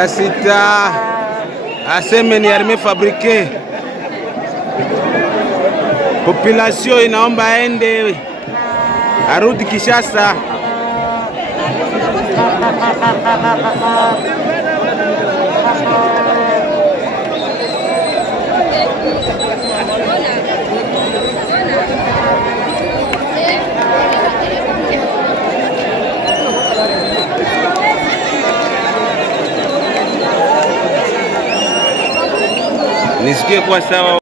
Gasita aseme ni arme fabrique. Population inaomba aende arudi Kishasa. Nisikie kwa sawa.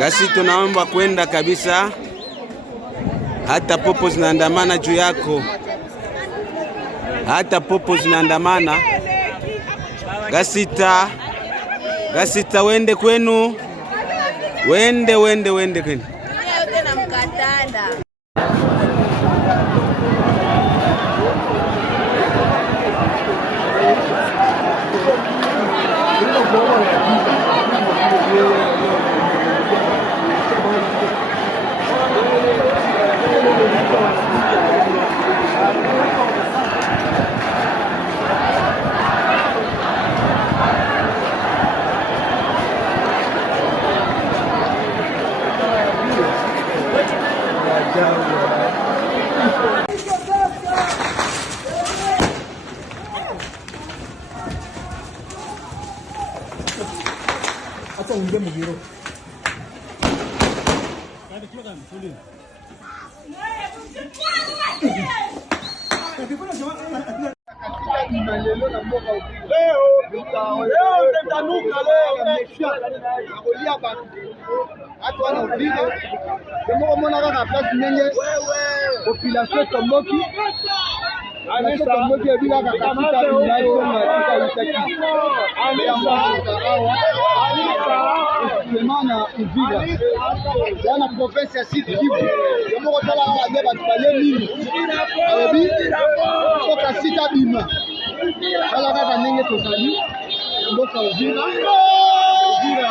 Basi tunaomba kwenda kabisa, hata popo zinaandamana juu yako, hata popo zinaandamana. Gasita wende kwenu, wende kwenu. Hata unge mgiro. Wana profesa Sidi Kivu yomoko tala wale batubale nini abi soka sita bima wala kaka nenge tozali mboka Uvira Uvira